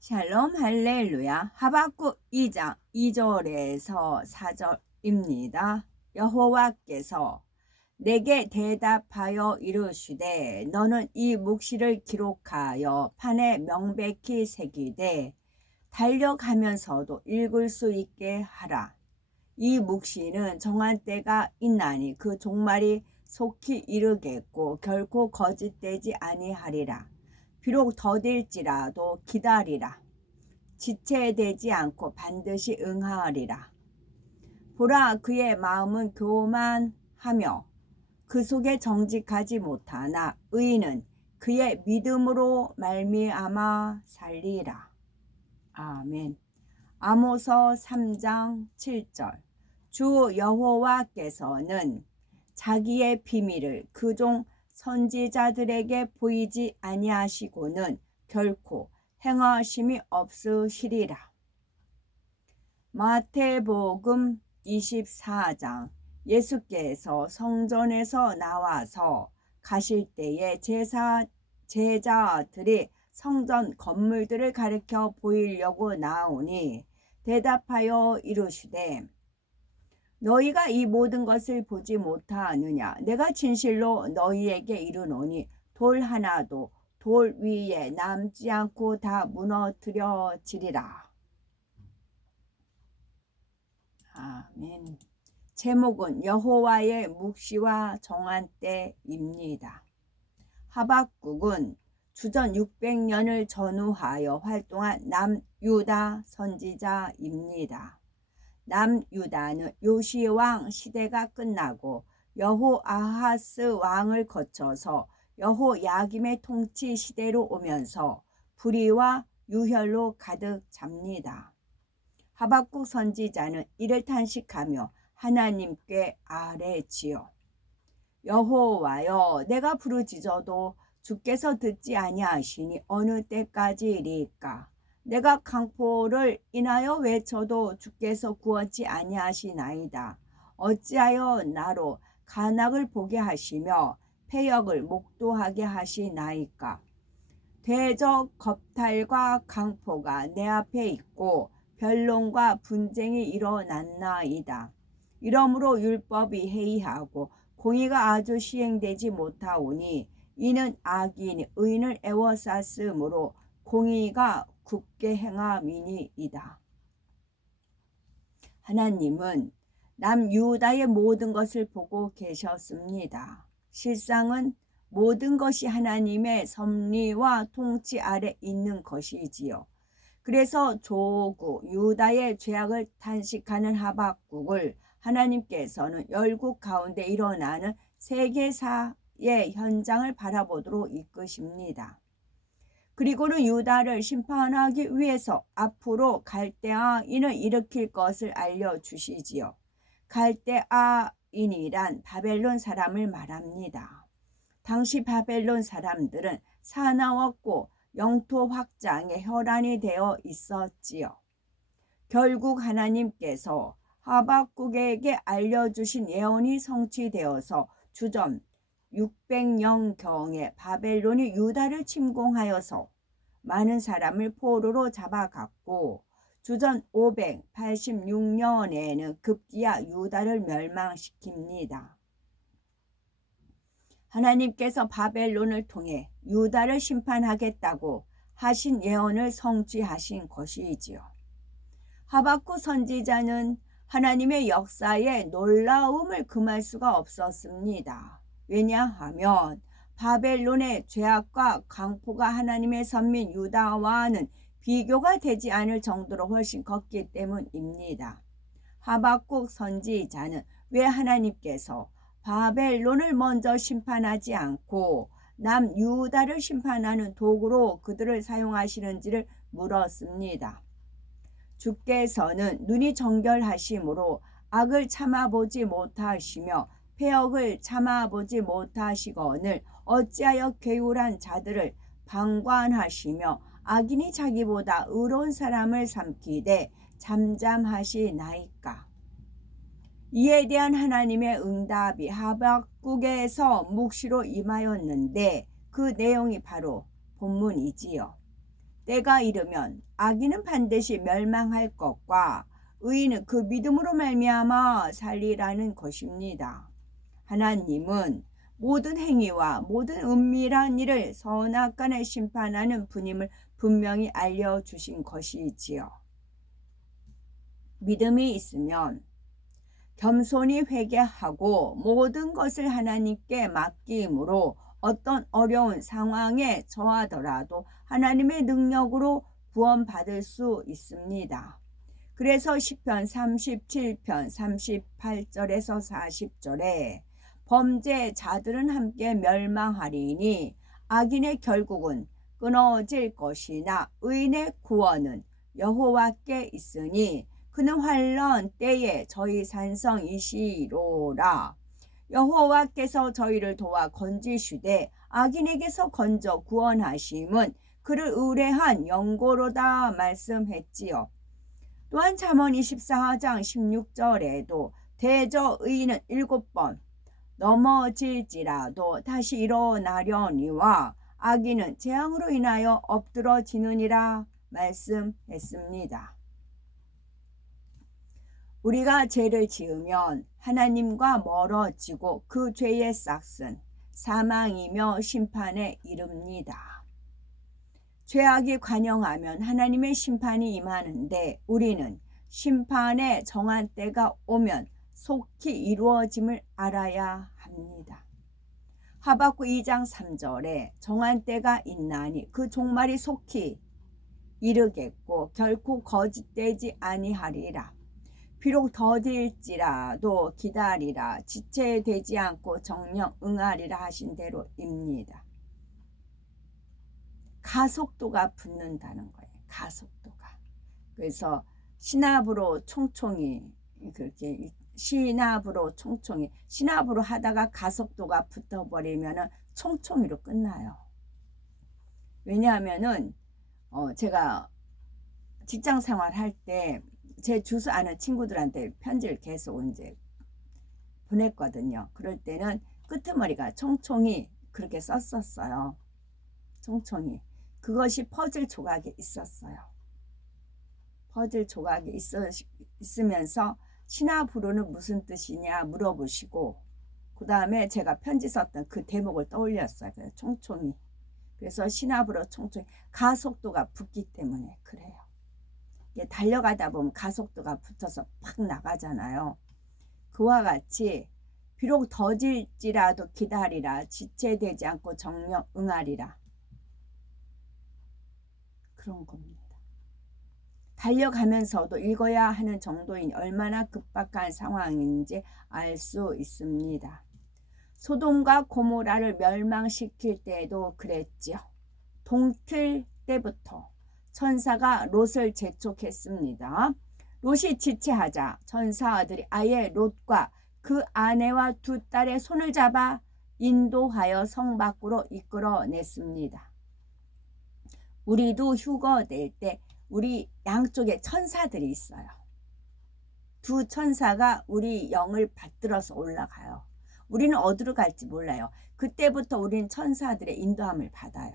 샬롬 할렐루야. 하박국 2장 2절에서 4절입니다. 여호와께서 내게 대답하여 이르시되 너는 이 묵시를 기록하여 판에 명백히 새기되 달려가면서도 읽을 수 있게 하라. 이 묵시는 정한 때가 있나니 그 종말이 속히 이르겠고 결코 거짓되지 아니하리라. 비록 더딜지라도 기다리라. 지체되지 않고 반드시 응하리라. 보라, 그의 마음은 교만하며 그 속에 정직하지 못하나 의인은 그의 믿음으로 말미암아 살리라. 아멘. 아모서 3장 7절. 주 여호와께서는 자기의 비밀을 그종 선지자들에게 보이지 아니하시고는 결코 행하심이 없으시리라. 마태복음 24장. 예수께서 성전에서 나와서 가실 때에 제자들이 성전 건물들을 가리켜 보이려고 나오니 대답하여 이르시되 너희가 이 모든 것을 보지 못하느냐? 내가 진실로 너희에게 이르노니 돌 하나도 돌 위에 남지 않고 다 무너뜨려지리라. 아멘. 제목은 여호와의 묵시와 정한 때입니다. 하박국은 주전 600년을 전후하여 활동한 남유다 선지자입니다. 남유다는 요시왕 시대가 끝나고 여호아하스 왕을 거쳐서 여호야김의 통치 시대로 오면서 불의와 유혈로 가득 잡니다. 하박국 선지자는 이를 탄식하며 하나님께 아뢰지요. 여호와여, 내가 부르짖어도 주께서 듣지 아니하시니 어느 때까지리까? 내가 강포를 인하여 외쳐도 주께서 구하지 아니하시나이다. 어찌하여 나로 간악을 보게 하시며 패역을 목도하게 하시나이까? 대적 겁탈과 강포가 내 앞에 있고 변론과 분쟁이 일어났나이다. 이러므로 율법이 해이하고 공의가 아주 시행되지 못하오니 이는 악인이 의인을 애워쌌으므로 공의가 굳게 행함이니이다. 하나님은 남유다의 모든 것을 보고 계셨습니다. 실상은 모든 것이 하나님의 섭리와 통치 아래 있는 것이지요. 그래서 조국 유다의 죄악을 탄식하는 하박국을 하나님께서는 열국 가운데 일어나는 세계사의 현장을 바라보도록 이끄십니다. 그리고는 유다를 심판하기 위해서 앞으로 갈대아인을 일으킬 것을 알려주시지요. 갈대아인이란 바벨론 사람을 말합니다. 당시 바벨론 사람들은 사나웠고 영토 확장에 혈안이 되어 있었지요. 결국 하나님께서 하박국에게 알려주신 예언이 성취되어서 주전 600년경에 바벨론이 유다를 침공하여서 많은 사람을 포로로 잡아갔고 주전 586년에는 급기야 유다를 멸망시킵니다. 하나님께서 바벨론을 통해 유다를 심판하겠다고 하신 예언을 성취하신 것이지요. 하박국 선지자는 하나님의 역사에 놀라움을 금할 수가 없었습니다. 왜냐하면 바벨론의 죄악과 강포가 하나님의 선민 유다와는 비교가 되지 않을 정도로 훨씬 컸기 때문입니다. 하박국 선지자는 왜 하나님께서 바벨론을 먼저 심판하지 않고 남유다를 심판하는 도구로 그들을 사용하시는지를 물었습니다. 주께서는 눈이 정결하심으로 악을 참아보지 못하시며 패역을 참아보지 못하시거늘 어찌하여 괴울한 자들을 방관하시며 악인이 자기보다 의로운 사람을 삼키되 잠잠하시나이까? 이에 대한 하나님의 응답이 하박국에서 묵시로 임하였는데 그 내용이 바로 본문이지요. 때가 이르면 악인은 반드시 멸망할 것과 의인은 그 믿음으로 말미암아 살리라는 것입니다. 하나님은 모든 행위와 모든 은밀한 일을 선악간에 심판하는 분임을 분명히 알려주신 것이지요. 믿음이 있으면 겸손히 회개하고 모든 것을 하나님께 맡김으로 어떤 어려운 상황에 처하더라도 하나님의 능력으로 구원받을 수 있습니다. 그래서 시편 37편 38절에서 40절에 범죄자들은 함께 멸망하리니 악인의 결국은 끊어질 것이나 의인의 구원은 여호와께 있으니 그는 환난 때에 저희 산성이시로라. 여호와께서 저희를 도와 건지시되 악인에게서 건져 구원하심은 그를 의뢰한 영고로다 말씀했지요. 또한 잠언 24장 16절에도 대저 의인은 7번 넘어질지라도 다시 일어나려니와 악인은 재앙으로 인하여 엎드러지느니라 말씀했습니다. 우리가 죄를 지으면 하나님과 멀어지고 그 죄의 싹은 사망이며 심판에 이릅니다. 죄악이 관영하면 하나님의 심판이 임하는데 우리는 심판의 정한 때가 오면 속히 이루어짐을 알아야 합니다. 하박국 2장 3절에 정한 때가 있나니 그 종말이 속히 이르겠고 결코 거짓되지 아니하리라. 비록 더딜지라도 기다리라. 지체되지 않고 정령 응하리라 하신 대로입니다. 가속도가 붙는다는 거예요. 가속도가. 그래서 시나브로 총총이 그렇게 시나브로 총총이 시나브로 하다가 가속도가 붙어버리면 총총이로 끝나요. 왜냐하면은 제가 직장 생활할 때 제 주소 아는 친구들한테 편지를 계속 이제 보냈거든요. 그럴 때는 끄트머리가 총총이 그렇게 썼었어요. 총총이. 그것이 퍼즐 조각에 있었어요. 퍼즐 조각에 있으면서 시나브로는 무슨 뜻이냐 물어보시고 그 다음에 제가 편지 썼던 그 대목을 떠올렸어요. 그래서 총총이. 그래서 시나브로 총총이 가속도가 붙기 때문에 그래요. 달려가다 보면 가속도가 붙어서 팍 나가잖아요. 그와 같이 비록 더딜지라도 기다리라. 지체되지 않고 정령 응하리라. 그런 겁니다. 달려가면서도 읽어야 하는 정도인 얼마나 급박한 상황인지 알 수 있습니다. 소돔과 고모라를 멸망시킬 때에도 그랬지요. 동틀 때부터 천사가 롯을 재촉했습니다. 롯이 지체하자 천사들이 아예 롯과 그 아내와 두 딸의 손을 잡아 인도하여 성 밖으로 이끌어냈습니다. 우리도 휴거 낼 때 우리 양쪽에 천사들이 있어요. 두 천사가 우리 영을 받들어서 올라가요. 우리는 어디로 갈지 몰라요. 그때부터 우리는 천사들의 인도함을 받아요.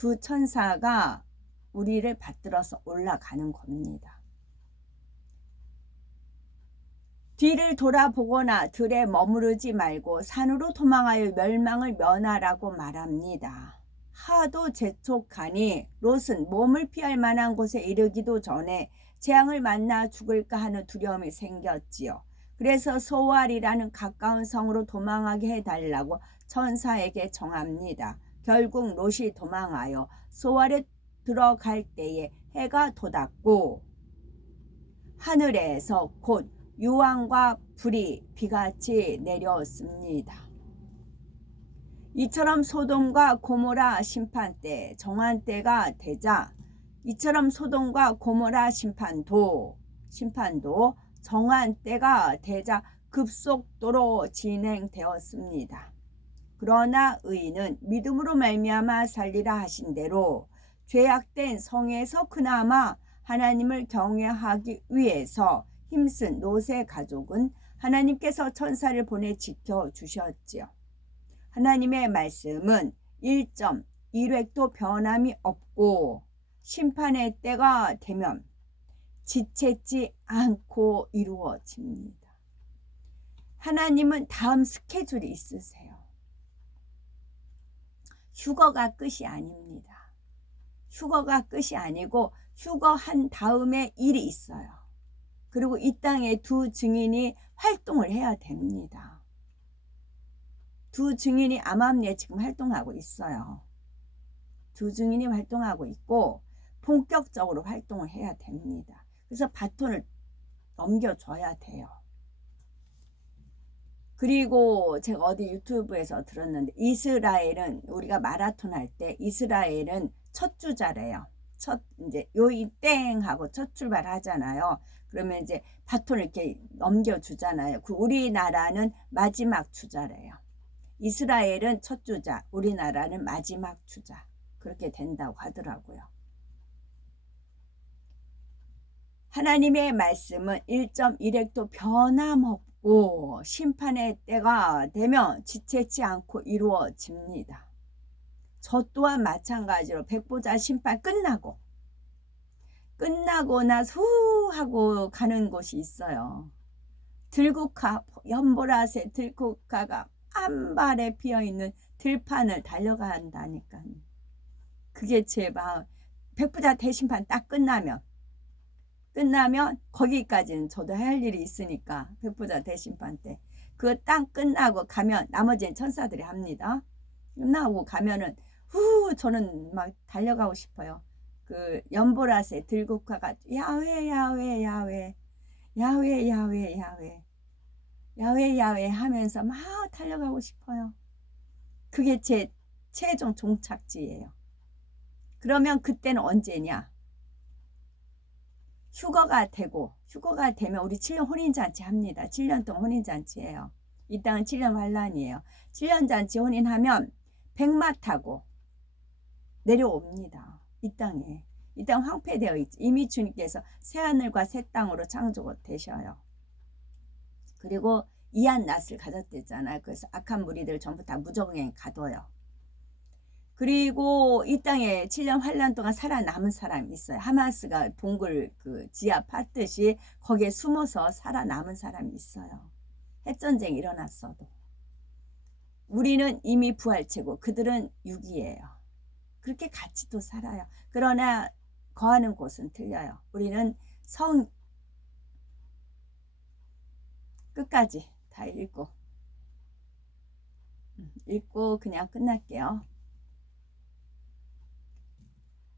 두 천사가 우리를 받들어서 올라가는 겁니다. 뒤를 돌아보거나 들에 머무르지 말고 산으로 도망하여 멸망을 면하라고 말합니다. 하도 재촉하니 롯은 몸을 피할 만한 곳에 이르기도 전에 재앙을 만나 죽을까 하는 두려움이 생겼지요. 그래서 소알이라는 가까운 성으로 도망하게 해달라고 천사에게 정합니다. 결국 롯이 도망하여 소알에 들어갈 때에 해가 돋았고 하늘에서 곧 유황과 불이 비같이 내렸습니다. 이처럼 소돔과 고모라 심판 때 정한 때가 되자 이처럼 소돔과 고모라 심판도 정한 때가 되자 급속도로 진행되었습니다. 그러나 의인은 믿음으로 말미암아 살리라 하신 대로 죄악된 성에서 그나마 하나님을 경외하기 위해서 힘쓴 롯의 가족은 하나님께서 천사를 보내 지켜주셨지요. 하나님의 말씀은 1점 일획도 변함이 없고 심판의 때가 되면 지체치 않고 이루어집니다. 하나님은 다음 스케줄이 있으세요. 휴거가 끝이 아닙니다. 휴거가 끝이 아니고 휴거한 다음에 일이 있어요. 그리고 이 땅에 두 증인이 활동을 해야 됩니다. 두 증인이 암암리에 지금 활동하고 있어요. 두 증인이 활동하고 있고 본격적으로 활동을 해야 됩니다. 그래서 바톤을 넘겨줘야 돼요. 그리고 제가 어디 유튜브에서 들었는데 이스라엘은 우리가 마라톤 할 때 이스라엘은 첫 주자래요. 첫 이제 요이 땡 하고 첫 출발하잖아요. 그러면 이제 바톤을 이렇게 넘겨주잖아요. 그 우리나라는 마지막 주자래요. 이스라엘은 첫 주자, 우리나라는 마지막 주자. 그렇게 된다고 하더라고요. 하나님의 말씀은 1.1획도 변함없고 심판의 때가 되면 지체치 않고 이루어집니다. 저 또한 마찬가지로 백보자 심판 끝나고 나서 후 하고 가는 곳이 있어요. 들국화, 연보라색 들국화가 한 발에 피어있는 들판을 달려간다니까요. 그게 제 마음. 백보자 대심판 딱 끝나면 거기까지는 저도 할 일이 있으니까 백보자 대심판 때 그거 딱 끝나고 가면 나머지는 천사들이 합니다. 끝나고 가면은 저는 막 달려가고 싶어요. 그 연보라색 들국화가 야훼 야훼 야훼 야훼 야훼 야훼 야훼 야훼 하면서 막 달려가고 싶어요. 그게 제 최종 종착지예요. 그러면 그때는 언제냐? 휴거가 되면 우리 7년 혼인잔치 합니다. 7년 동안 혼인잔치예요. 이 땅은 7년 환란이에요. 7년 잔치 혼인하면 백마 타고 내려옵니다. 이 땅에. 이 땅 황폐되어 있지. 이미 주님께서 새하늘과 새 땅으로 창조되셔요. 그리고 이한 낫을 가졌댔잖아요. 그래서 악한 무리들 전부 다 무적행에 가둬요. 그리고 이 땅에 7년 환란 동안 살아남은 사람이 있어요. 하마스가 동굴 그 지하 팠듯이 거기에 숨어서 살아남은 사람이 있어요. 핵전쟁이 일어났어도. 우리는 이미 부활체고 그들은 육이에요. 그렇게 같이 또 살아요. 그러나 거하는 곳은 틀려요. 우리는 끝까지 다 읽고 그냥 끝날게요.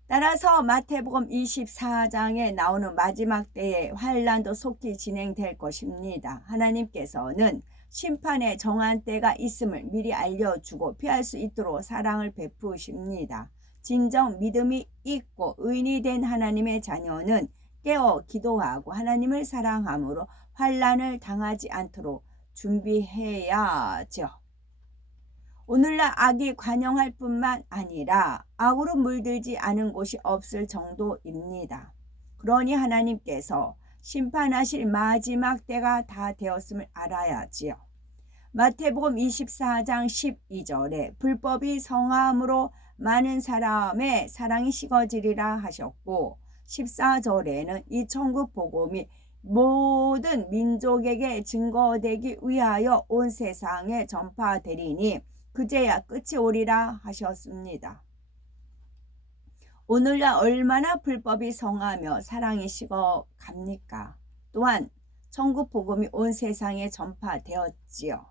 따라서 마태복음 24장에 나오는 마지막 때의 환란도 속히 진행될 것입니다. 하나님께서는 심판의 정한 때가 있음을 미리 알려주고 피할 수 있도록 사랑을 베푸십니다. 진정 믿음이 있고 의인이 된 하나님의 자녀는 깨어 기도하고 하나님을 사랑함으로 환란을 당하지 않도록 준비해야죠. 오늘날 악이 관영할 뿐만 아니라 악으로 물들지 않은 곳이 없을 정도입니다. 그러니 하나님께서 심판하실 마지막 때가 다 되었음을 알아야지요. 마태복음 24장 12절에 불법이 성함으로 많은 사람의 사랑이 식어지리라 하셨고 14절에는 이 천국 복음이 모든 민족에게 증거되기 위하여 온 세상에 전파되리니 그제야 끝이 오리라 하셨습니다. 오늘날 얼마나 불법이 성하며 사랑이 식어갑니까? 또한 천국 복음이 온 세상에 전파되었지요.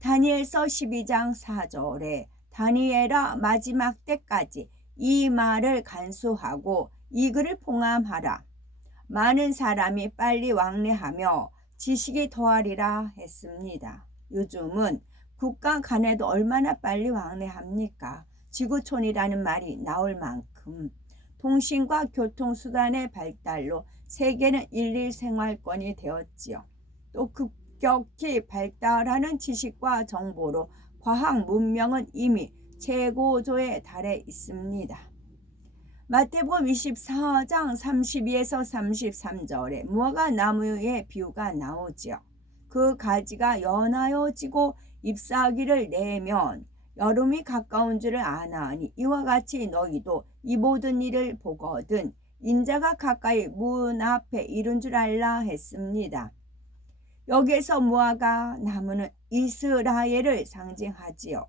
다니엘서 12장 4절에 다니엘아 마지막 때까지 이 말을 간수하고 이 글을 봉함하라. 많은 사람이 빨리 왕래하며 지식이 더하리라 했습니다. 요즘은 국가 간에도 얼마나 빨리 왕래합니까? 지구촌이라는 말이 나올 만큼 통신과 교통수단의 발달로 세계는 일일생활권이 되었지요. 또 급격히 발달하는 지식과 정보로 과학 문명은 이미 최고조에 달해 있습니다. 마태복음 24장 32에서 33절에 무화과 나무의 비유가 나오지요. 그 가지가 연하여지고 잎사귀를 내면 여름이 가까운 줄을 아나니 이와 같이 너희도 이 모든 일을 보거든 인자가 가까이 문 앞에 이른 줄 알라 했습니다. 여기에서 무화과 나무는 이스라엘을 상징하지요.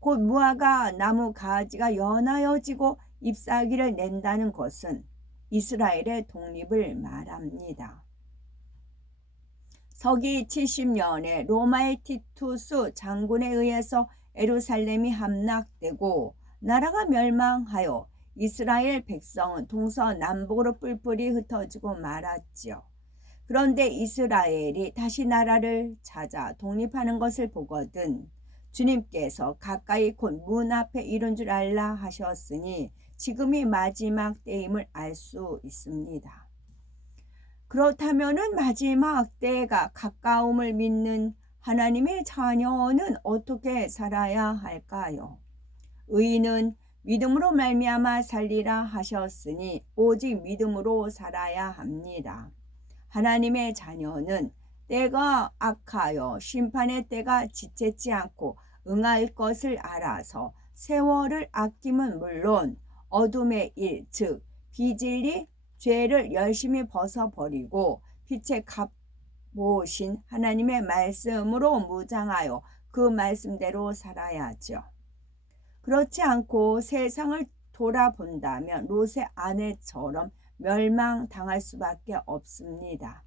곧 무화과 나무 가지가 연하여지고 잎사귀를 낸다는 것은 이스라엘의 독립을 말합니다. 서기 70년에 로마의 티투스 장군에 의해서 예루살렘이 함락되고 나라가 멸망하여 이스라엘 백성은 동서남북으로 뿔뿔이 흩어지고 말았지요. 그런데 이스라엘이 다시 나라를 찾아 독립하는 것을 보거든 주님께서 가까이 곧 문 앞에 이른 줄 알라 하셨으니 지금이 마지막 때임을 알 수 있습니다. 그렇다면은 마지막 때가 가까움을 믿는 하나님의 자녀는 어떻게 살아야 할까요? 의인은 믿음으로 말미암아 살리라 하셨으니 오직 믿음으로 살아야 합니다. 하나님의 자녀는 때가 악하여 심판의 때가 지체치 않고 응할 것을 알아서 세월을 아낌은 물론 어둠의 일, 즉 비진리 죄를 열심히 벗어버리고 빛의 갑보신 하나님의 말씀으로 무장하여 그 말씀대로 살아야죠. 그렇지 않고 세상을 돌아본다면 롯의 아내처럼 멸망당할 수밖에 없습니다.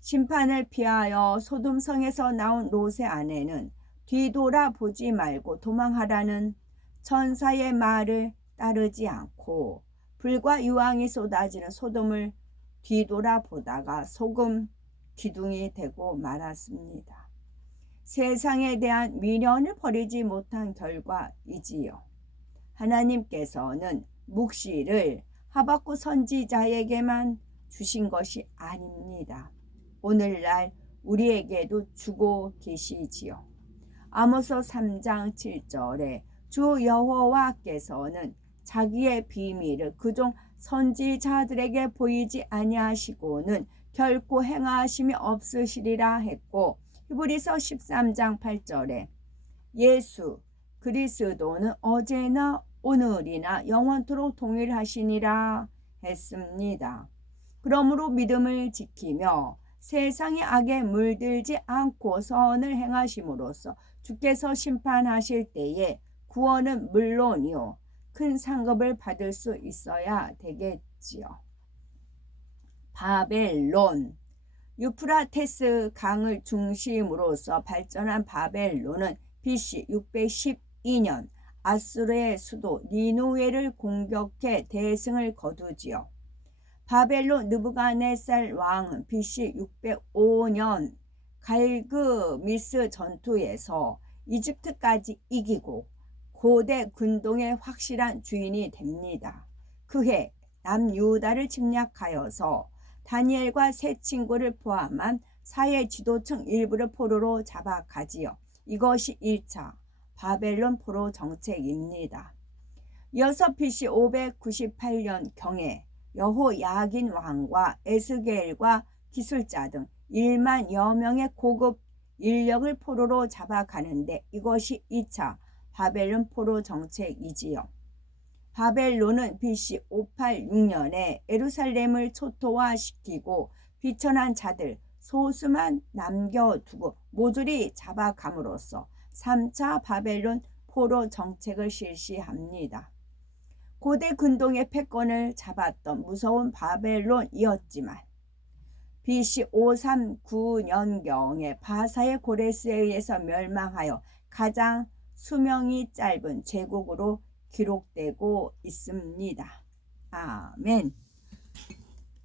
심판을 피하여 소돔성에서 나온 롯의 아내는 뒤돌아보지 말고 도망하라는 천사의 말을 따르지 않고 불과 유황이 쏟아지는 소돔을 뒤돌아보다가 소금 기둥이 되고 말았습니다. 세상에 대한 미련을 버리지 못한 결과이지요. 하나님께서는 묵시를 하박국 선지자에게만 주신 것이 아닙니다. 오늘날 우리에게도 주고 계시지요. 아모스 3장 7절에 주 여호와께서는 자기의 비밀을 그종 선지자들에게 보이지 아니하시고는 결코 행하심이 없으시리라 했고 히브리서 13장 8절에 예수 그리스도는 어제나 오늘이나 영원토록 동일하시니라 했습니다. 그러므로 믿음을 지키며 세상의 악에 물들지 않고 선을 행하심으로써 주께서 심판하실 때에 구원은 물론이요 큰 상급을 받을 수 있어야 되겠지요. 바벨론 유프라테스 강을 중심으로서 발전한 바벨론은 BC 612년 아수르의 수도 니누웨를 공격해 대승을 거두지요. 바벨론 느부갓네살 왕은 BC 605년 갈그미스 전투에서 이집트까지 이기고 고대 군동의 확실한 주인이 됩니다. 그해 남유다를 침략하여서 다니엘과 세 친구를 포함한 사회 지도층 일부를 포로로 잡아가지요. 이것이 1차 바벨론 포로 정책입니다. 이어서 BC 598년경에 여호야긴 왕과 에스겔과 기술자 등 1만여 명의 고급 인력을 포로로 잡아가는데 이것이 2차 바벨론 포로 정책이지요. 바벨론은 BC 586년에 예루살렘을 초토화시키고 비천한 자들 소수만 남겨두고 모조리 잡아감으로써 3차 바벨론 포로 정책을 실시합니다. 고대 근동의 패권을 잡았던 무서운 바벨론이었지만 BC 539년경에 바사의 고레스에 의해서 멸망하여 가장 수명이 짧은 제국으로 기록되고 있습니다. 아멘.